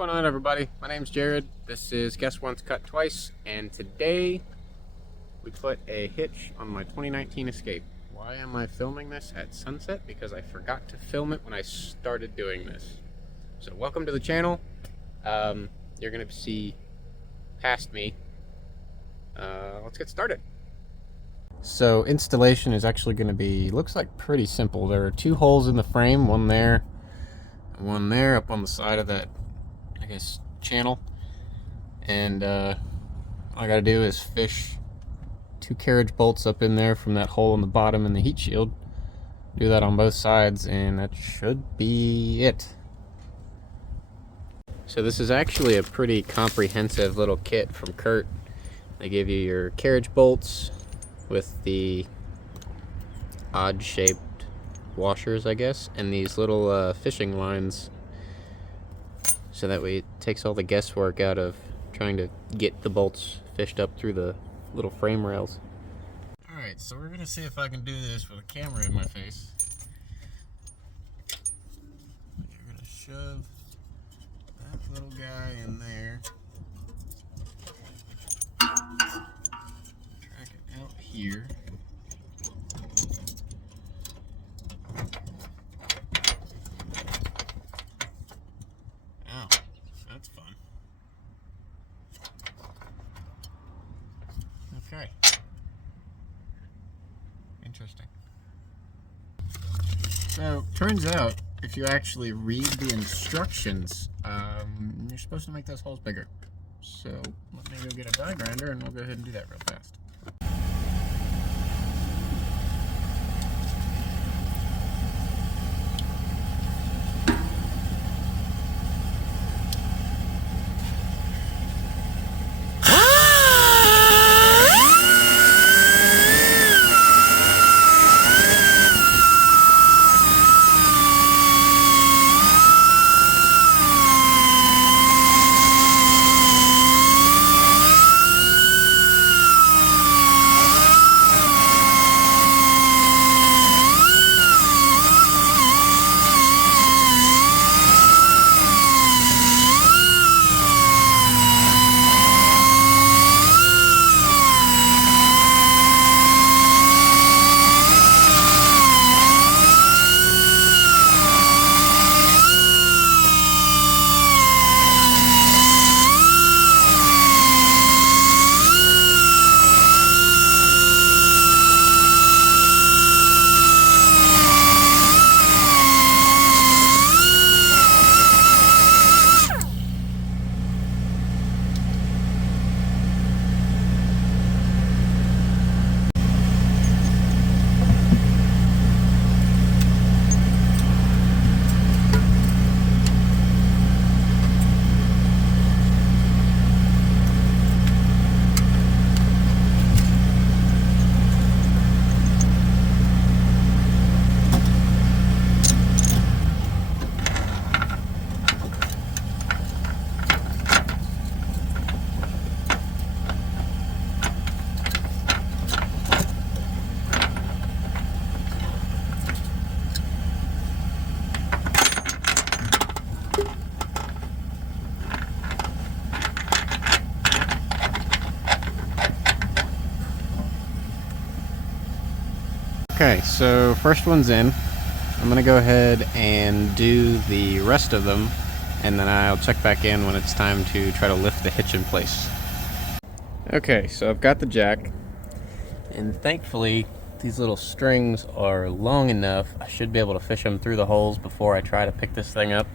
Going on, everybody? My name's Jared. This is Guess Once Cut Twice, and today we put a hitch on my 2019 Escape. Why am I filming this at sunset? Because I forgot to film it when I started doing this. So welcome to the channel. You're gonna see past me. Let's get started. So installation is actually going to be, looks like pretty simple. There are two holes in the frame, one there and one there up on the side of that, I guess, channel. And all I got to do is fish two carriage bolts up in there from that hole in the bottom in the heat shield. Do that on both sides and that should be it. So this is actually a pretty comprehensive little kit from Curt. They give you your carriage bolts with the odd shaped washers, I guess, and these little fishing lines, so that way it takes all the guesswork out of trying to get the bolts fished up through the little frame rails. Alright, so we're gonna see if I can do this with a camera in my face. You're gonna shove that little guy in there. Here. Oh, that's fun. Okay. Interesting. So, turns out, if you actually read the instructions, you're supposed to make those holes bigger. So, let me go get a die grinder and we'll go ahead and do that real fast. Okay, so first one's in. I'm gonna go ahead and do the rest of them, and then I'll check back in when it's time to try to lift the hitch in place. Okay, so I've got the jack, and thankfully these little strings are long enough. I should be able to fish them through the holes before I try to pick this thing up.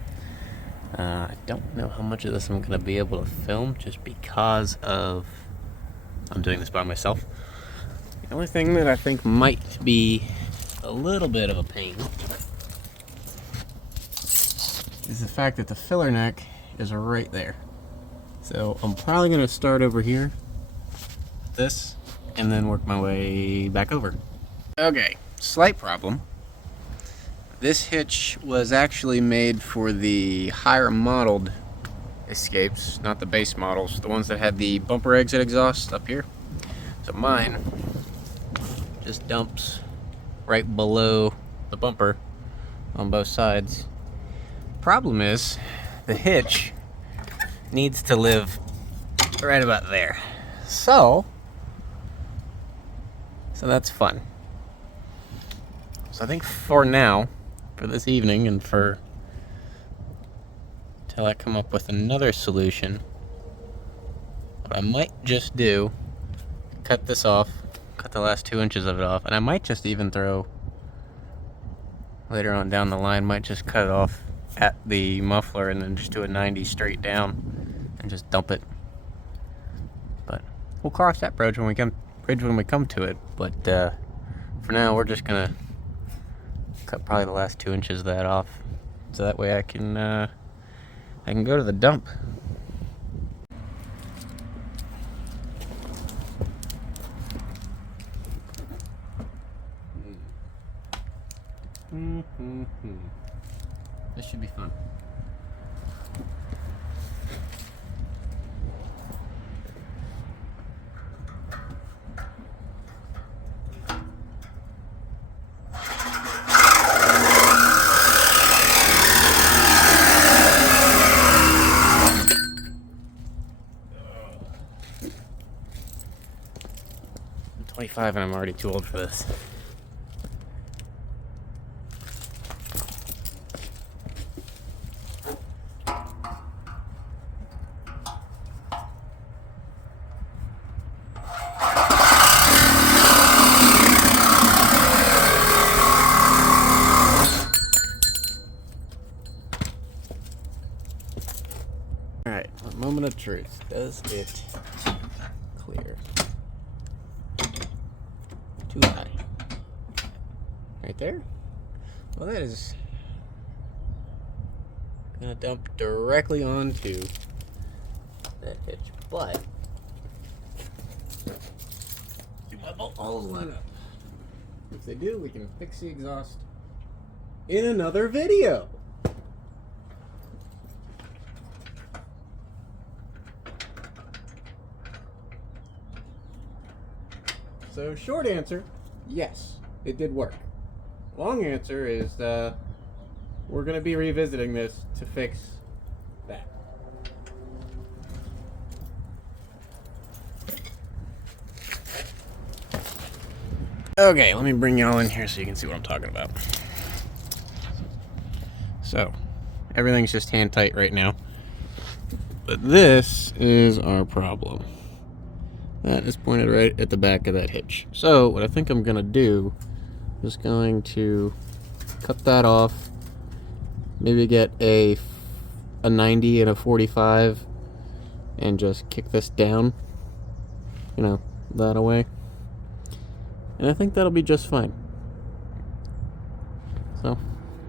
I don't know how much of this I'm gonna be able to film just because of I'm doing this by myself. The only thing that I think might be a little bit of a pain is the fact that the filler neck is right there. So I'm probably going to start over here, this, and then work my way back over. Okay, slight problem. This hitch was actually made for the higher modeled Escapes, not the base models, the ones that had the bumper exit exhaust up here. So mine just dumps right below the bumper on both sides. Problem is, the hitch needs to live right about there. So that's fun. So I think for now, for this evening, and for till I come up with another solution, what I might just do, cut this off, cut the last 2 inches of it off, and I might just even throw, later on down the line, might just cut it off at the muffler and then just do a 90 straight down and just dump it. But we'll cross that bridge when we come to it. But for now, we're just gonna cut probably the last 2 inches of that off, so that way I can go to the dump. This should be fun. I'm 25 and I'm already too old for this. Alright, a moment of truth. Does it clear? Too high. Right there? Well, that is gonna dump directly onto that hitch, but do my bolt holes line up? If they do, we can fix the exhaust in another video. So short answer, yes, it did work. Long answer is we're going to be revisiting this to fix that. Okay, let me bring y'all in here so you can see what I'm talking about. So, everything's just hand tight right now. But this is our problem. That is pointed right at the back of that hitch. So what I think I'm gonna do is going to cut that off, maybe get a 90 and a 45 and just kick this down, you know, that away. And I think that'll be just fine. So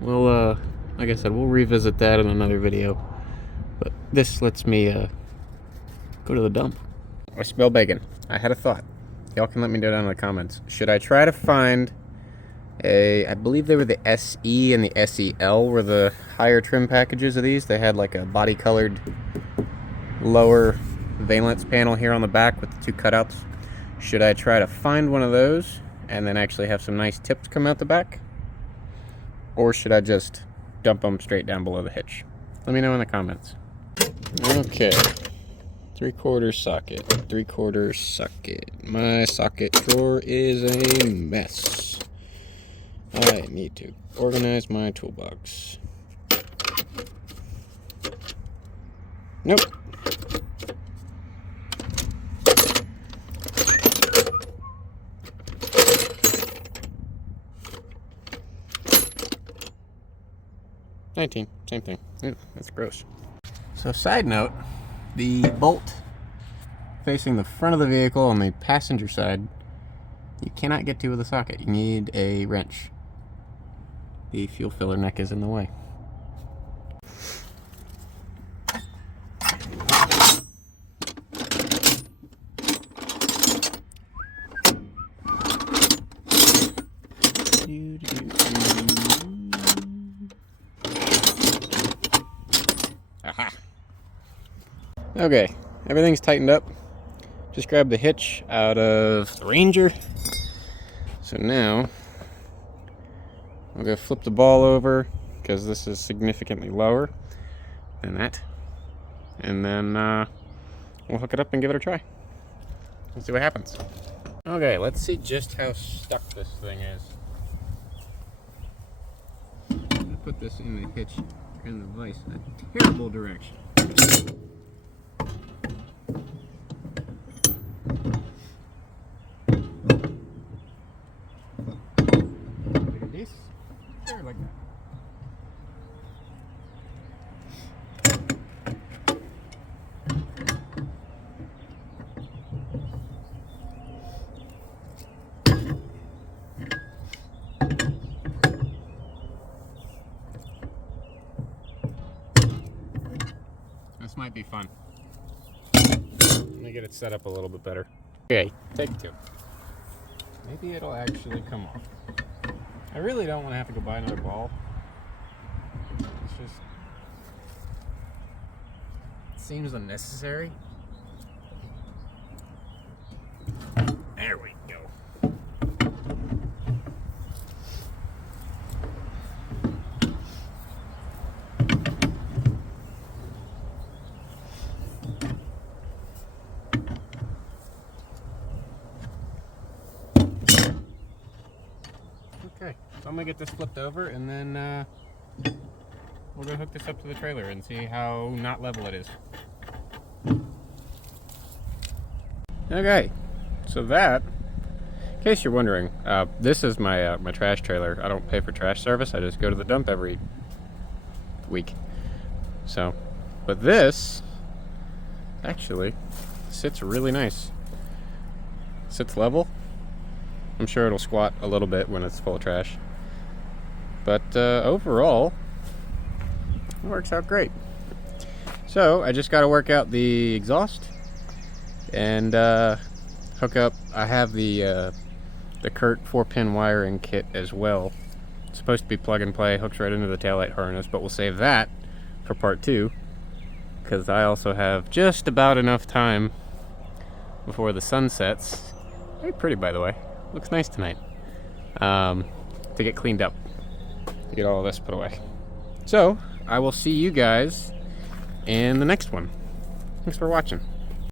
we'll like I said, we'll revisit that in another video. But this lets me go to the dump. I smell bacon. I had a thought. Y'all can let me know down in the comments. Should I try to find I believe they were the SE and the SEL were the higher trim packages of these. They had like a body colored lower valence panel here on the back with the two cutouts. Should I try to find one of those and then actually have some nice tips come out the back? Or should I just dump them straight down below the hitch? Let me know in the comments. Okay. 3/4 socket, 3/4 socket. My socket drawer is a mess. I need to organize my toolbox. Nope. $19, same thing. Ew, that's gross. So side note, the bolt facing the front of the vehicle on the passenger side, you cannot get to with a socket. You need a wrench. The fuel filler neck is in the way. Aha. Okay, everything's tightened up. Just grabbed the hitch out of the Ranger. So now I'm going to flip the ball over because this is significantly lower than that. and then we'll hook it up and give it a try. Let's see what happens. Okay, let's see just how stuck this thing is. I'm gonna put this in the hitch and the vise in a terrible direction. There, like that. This might be fun. Let me get it set up a little bit better. Okay, take two. Maybe it'll actually come off. I really don't want to have to go buy another ball. It's just... it seems unnecessary. There we go. Okay, so I'm gonna get this flipped over and then we'll go hook this up to the trailer and see how not level it is. Okay, so that, in case you're wondering, this is my my trash trailer. I don't pay for trash service. I just go to the dump every week. So, but this actually sits really nice. Sits level. I'm sure it'll squat a little bit when it's full of trash. But overall, it works out great. So I just got to work out the exhaust and hook up. I have the Curt 4-pin wiring kit as well. It's supposed to be plug and play, hooks right into the taillight harness, but we'll save that for part 2 because I also have just about enough time before the sun sets. Very pretty, by the way. Looks nice tonight. To get cleaned up, to get all of this put away. So I will see you guys in the next one. Thanks for watching.